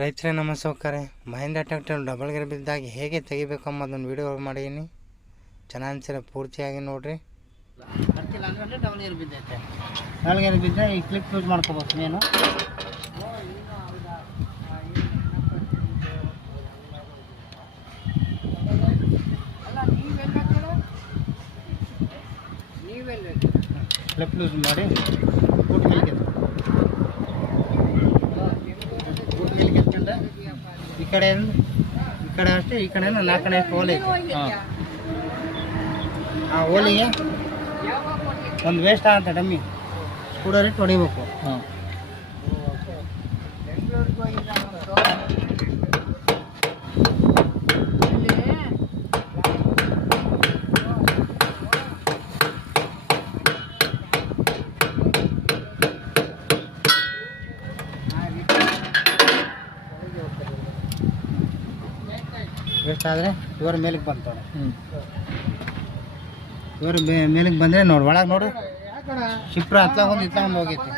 ರೈತರೇ ನಮಸ್ಕಾರ. Mahendra tractor double gear ಬಿದ್ದಾಗ ಹೇಗೆ ತೆಗಿಬೇಕು ಅನ್ನೋದೊಂದು ವೀಡಿಯೋ ಮಾಡೀನಿ. ಚೆನ್ನಾಗಿ ಅನ್ಸಿರ ಪೂರ್ತಿಯಾಗಿ ನೋಡಿರಿ. ಬರ್ತಿಲ್ಲ ಅಂದರೆ ಡಬಲ್ ಗೇರ್ ಬಿದ್ದೈತೆ. ಡಬಲ್ ಗೇರ್ ಬಿದ್ದರೆ ಈ ಕ್ಲಿಪ್ ಯೂಸ್ ಮಾಡ್ಕೋಬೇಕು. ನೀನು ಕ್ಲಿಪ್ ಯೂಸ್ ಮಾಡಿ ಬೂಟ್ ಮೇಲೆ ಈ ಕಡೆ ಅಷ್ಟೇ, ಈ ಕಡೆ 4 ಹೋಲ್ ಐತೆ. ಆ ಹೋಲಿಗೆ ಒಂದು ವೇಸ್ಟ್ ಆಗಂತ ಡಮ್ಮಿ ಸ್ಕೂಡರಿಟ್ಟು ಹೊಡಿಬೇಕು. ವೇಸ್ಟ್ ಆದರೆ ಇವರು ಮೇಲಕ್ಕೆ ಬಂತವ್ರೆ. ಇವರು ಮೇಲಕ್ಕೆ ಬಂದರೆ ನೋಡಿ, ಒಳಗೆ ನೋಡು ಶಿಪ್ರ ಹತ್ಲಾಗೊಂದು ಇತ್ಲಾಗೊಂದು ಹೋಗೈತಿ.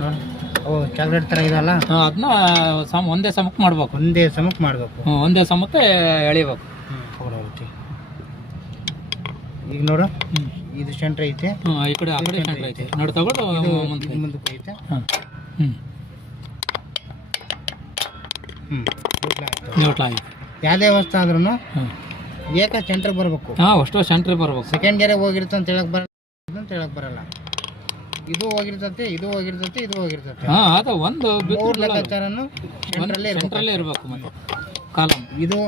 ನೋಡಿ ಅವು ಚಾಕ್ಲೇಟ್ ಥರ ಇದಲ್ಲ, ಅದನ್ನ ಒಂದೇ ಸಮಕ್ಕೆ ಮಾಡ್ಬೇಕು. ಒಂದೇ ಸಮಕ್ಕೆ ಎಳಿಬೇಕು. ಹೌದೌತಿ. ಈಗ ನೋಡು, ಇದು ಸೆಂಟ್ರ್ ಐತೆ, ಈ ಕಡೆ ಆ ಕಡೆ ಸೆಂಟ್ರ್ ಐತೆ. ನೋಡಿ ತಗೊಂಡು ಮುಂದಕ್ಕೆ ಐತೆ. ಯಾವುದೇ ವಸ್ತು ಆದ್ರೂ ಏಕ ಸೆಂಟ್ರಿಗೆ ಬರಬೇಕು. ಅಷ್ಟು ಸೆಂಟ್ರಿಗೆ ಬರ್ಬೇಕು. ಸೆಕೆಂಡ್ ಗೇರೆ ಹೋಗಿರುತ್ತೆ ಅಂತ ಹೇಳಕ್ ಬರಲ್ಲ. ಇದು ಹೋಗಿರ್ತತೆ, ಇದು ಹೋಗಿರ್ತತೆ. ಅದು ಒಂದು ಮೂರು ಲೆಕ್ಕಾಚಾರನು ಸೆಂಟ್ರಲ್ಲೇ ಇರಬೇಕು. ಮತ್ತೆ ಕಾಲಮ್ ಇದು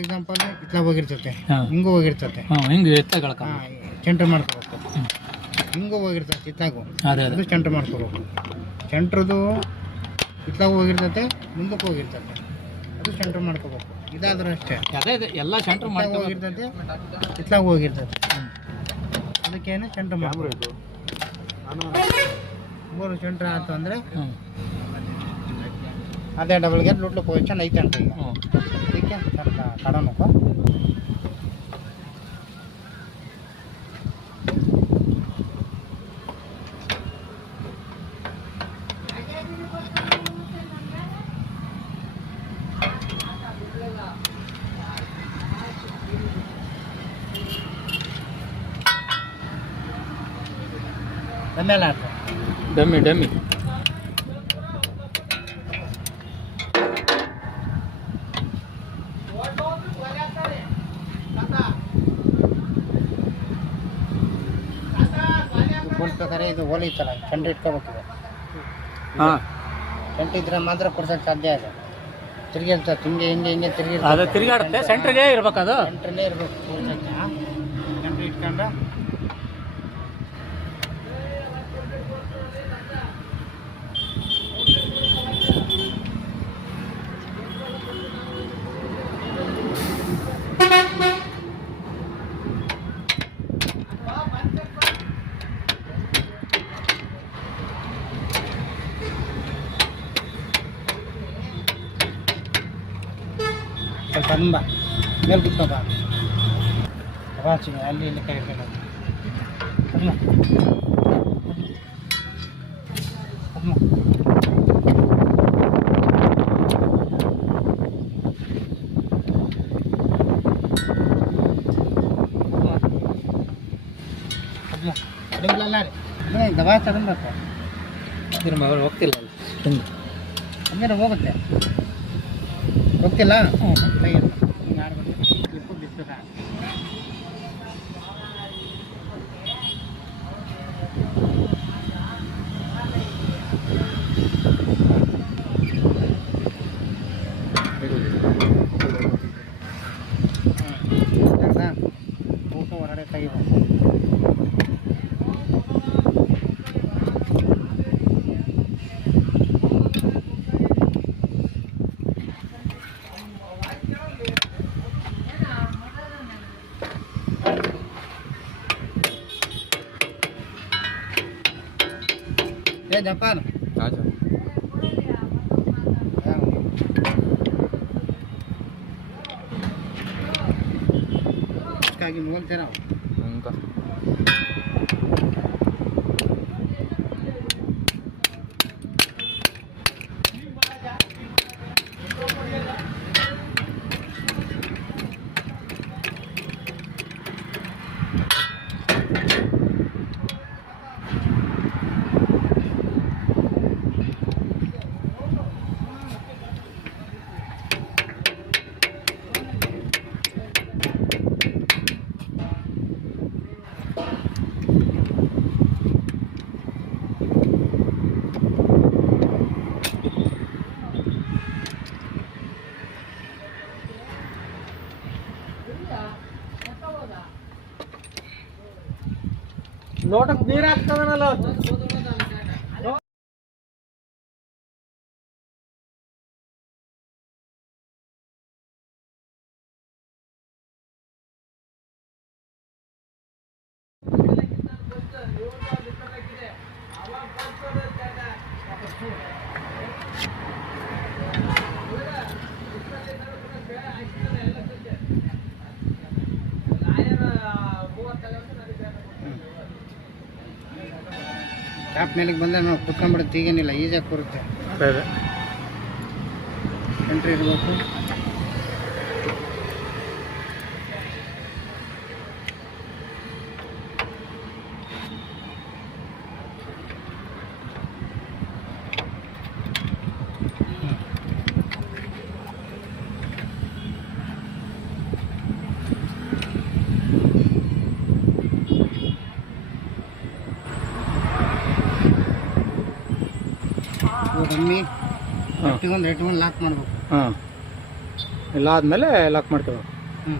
ಎಕ್ಸಾಂಪಲ್ ಇತ್ಲಾಗ ಹೋಗಿರ್ತತೆ, ಹಿಂಗೂ ಹೋಗಿರ್ತತೆ, ಹಿಂಗೆ ಎತ್ತಗಳಕ ಸೆಂಟ್ರ್ ಮಾಡ್ಕೋಬೇಕು. ಹಿಂಗೂ ಹೋಗಿರ್ತತೆ ಇತ್ತಾಗು, ಅದು ಸೆಂಟ್ರ್ ಮಾಡ್ಕೋಬೇಕು. ಸೆಂಟ್ರದು ಇತ್ಲಾಗ ಹೋಗಿರ್ತತೆ, ಮುಂದಕ್ಕೆ ಹೋಗಿರ್ತತೆ, ಅದು ಸೆಂಟ್ರ್ ಮಾಡ್ಕೋಬೇಕು. ಇದಾದ್ರೆ ಅಷ್ಟೇ, ಎಲ್ಲ ಸೆಂಟ್ರ್ ಹೋಗಿರ್ತತೆ, ಇತ್ಲಾಗ ಹೋಗಿರ್ತತೆ, ಅದಕ್ಕೇನು ಸೆಂಟ್ರ್ ಮಾಡ್ಬೇಕು. 3 ಸೆಂಟ್ರ್ ಆಯ್ತು ಅಂದರೆ ಅದೇ ಡಬಲ್ ಗೇರ್ ಲುಟ್ಲು ಪೊಸಿಷನ್ ಐತೆ ಅಂತ. ಈಗ ಅದಕ್ಕೆ ಕಾಡೋಣಪ್ಪ. ಡಮ್ಮೆಲ್ಲ ಆಯ್ತು, ಡಮ್ಮಿ ಪ್ರಕಾರ ಇದು ಹೋಲಿ ಇತ್ತಲ್ಲ, ಸೆಂಟ್ರ್ ಇಟ್ಕೋಬೇಕು. ಸೆಂಟ್ರ್ ಇದ್ರೆ ಮಾತ್ರ ಕೊಡ್ಸೋಕ್ಕೆ ಸಾಧ್ಯ. ಅದು ತಿರುಗಿರ್ತದೆ, ಹಿಂಗೆ ತಿರುಗಾಡುತ್ತೆ. ಸೆಂಟ್ರಿಗೆ ಇರ್ಬೇಕು, ಅದು ಸೆಂಟ್ರಲ್ಲೇ ಇರಬೇಕು. ಸೆಂಟ್ರ್ ಇಟ್ಕೊಂಡ್ರೆ ಸ್ವಲ್ಪ ತುಂಬ ಮೇಲೆ ಕುತ್ಕೋಬ ವಾಚಿ ಅಲ್ಲಿ ಇಲ್ಲಿ ಕೈ ಇಟ್ಕೊಂಡು ಅಡಿಲ್ಲ ರೀ ದವಾ ತಗೊಂಡ್ಬೇಕು. ಇದ್ರ ಮಗಳು ಹೋಗ್ತಿಲ್ಲ, ಅಂದರೆ ಹೋಗುತ್ತೆ, ಹೋಗ್ತಿಲ್ಲ. ಊಟ ಹೊರಗಡೆ ತೆಗಿಬೇಕು. ಜಪಾನ್ ಅಷ್ಟಾಗಿ ನೋಡ್ತೀರ ఇంకా ಲೋಟಕ್ಕೆ ನೀರು ಹಾಕ್ತದನಲ್ಲ ಟಾಪ್ ಮೇಲಿಗೆ ಬಂದರೆ ನಾವು ಕುತ್ಕೊಂಡ್ಬಿಡುತ್ತೆ, ಈಗೇನಿಲ್ಲ ಈಜಿಯಾಗಿ ಕೂರುತ್ತೆ. ಎಂಟ್ರಿ ಇರಬೇಕು. ರಮ್ಮಿ ರೆಟ್ಗೊಂದು ಲಾಕ್ ಮಾಡ್ಬೇಕು. ಹಾಂ, ಎಲ್ಲ ಆದಮೇಲೆ ಲಾಕ್ ಮಾಡ್ತೇವೆ. ಹ್ಞೂ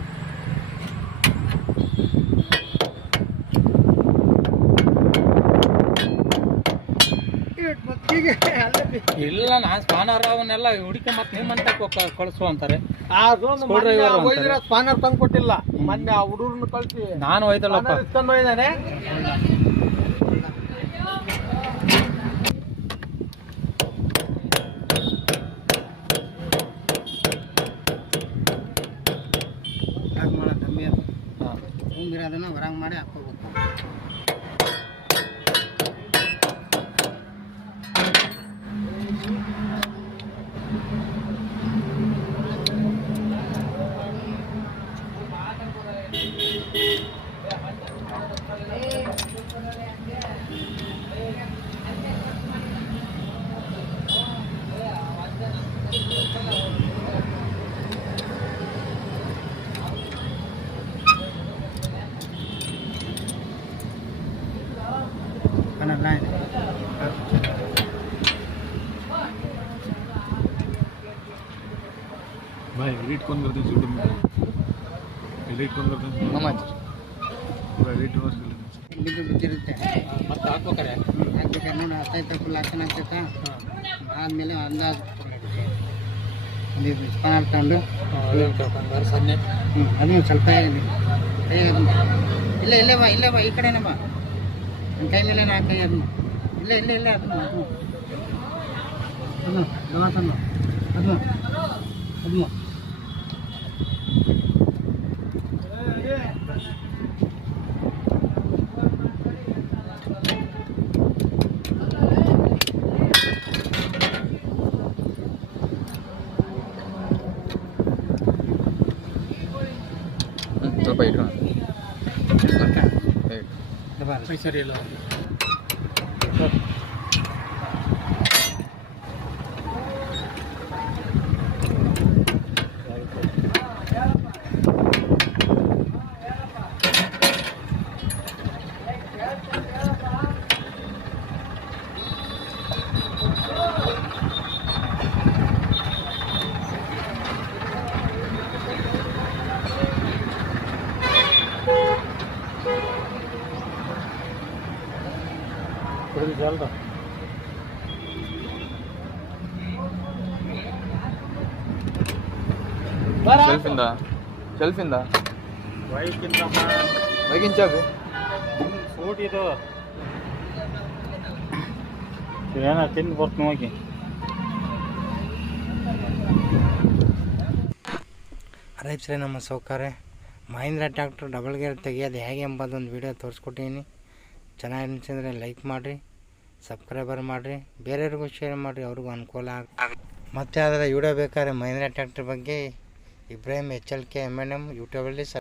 ಇಲ್ಲ, ನಾನು ಸ್ಪಾನರ್ ಅವನ್ನೆಲ್ಲ ಹುಡುಕಿ ಮತ್ತೆ ನಿಮ್ಮಂತ ಕಳಿಸು ಅಂತಾರೆ. ಸ್ಪಾನರ್ ತಂದು ಕೊಟ್ಟಿಲ್ಲ, ಮೊನ್ನೆ ಆ ಹುಡುಗರನ್ನ ಕಳಿಸಿ ನಾನು ಒಯ್ದಲ್ಲಪ್ಪ. ಇಸ್ಕೊಂಡು ಹೋಗಿದ್ದಾನೆ. ಲಾಕ್ ಮಾಡೋ ರಮ್ಮಿ ಅದು ತುಂಬಿರೋದನ್ನು ಹೊರಗೆ ಮಾಡಿ ಹಾಕ್ಕೋಬೇಕು. भाई एडिट कौन करते हैं यूट्यूब में? एडिट कौन करते हैं? ನಮಾಜ್ एडिट ಬಿದ್ದು ಬಿದ್ದಿರುತ್ತೆ, ಮತ್ತೆ ಹಾಕ್ಬೇಕಾರೆ ಹಾಕ್ಬೇಕಾದ್ರೆ ನೋಡಿ ಹತ್ತೈತೆ ಫುಲ್ ಹಾಕನ್ ಆಗ್ತೈತಾ. ಆದಮೇಲೆ ಅಂದಾಜು ಒಂದು ಸ್ಪಾನರ್ ತಗೊಂಡು ಸನ್ನೆ ಅದನ್ನು ಸ್ವಲ್ಪ ಇಲ್ಲೇ ಬಾ ಈ ಕಡೆನೇ ಬಾ, ನನ್ನ ಕೈ ಮೇಲೆ ಹಾಕಿ ಅದನ್ನು ಇಲ್ಲೇ ಅದನ್ನು ಸ್ವಲ್ಪ ಇಟ್ಕೊಂಡು ಸರಿ ಇಲ್ಲ. ಜಲ್ದ ಶೆಲ್ಫಿಂದ ಬೈಕಿನ ಚಾಕು ಸೂಟ್ ಇದು ಏನೋ ತಿಂದು ಬರ್ತೀನಿ ಹೋಗಿ. ರೈತರೇ ನಮ್ಮ ಸೌಕರ್ಯ ಮಹೀಂದ್ರ ಟ್ರ್ಯಾಕ್ಟರ್ ಡಬಲ್ ಗೇರ್ ತೆಗಿಯೋದು ಹೇಗೆ ಎಂಬುದೊಂದು ವೀಡಿಯೋ ತೋರಿಸ್ಕೊಟ್ಟಿದ್ದೀನಿ. ಚೆನ್ನಾಗಿ ಅನಿಸಿದ್ರೆ ಲೈಕ್ ಮಾಡಿರಿ, ಸಬ್ಸ್ಕ್ರೈಬರ್ ಮಾಡಿರಿ, ಬೇರೆಯವ್ರಿಗೂ ಶೇರ್ ಮಾಡಿರಿ, ಅವ್ರಿಗೂ ಅನುಕೂಲ ಮತ್ತು ಅದರ ವಿಡಿಯೋ ಬೇಕಾದ್ರೆ ಮಹೀಂದ್ರ ಟ್ರ್ಯಾಕ್ಟರ್ ಬಗ್ಗೆ ಇಬ್ರಾಹಿಂ HLK M&M ಯೂಟ್ಯೂಬಲ್ಲಿ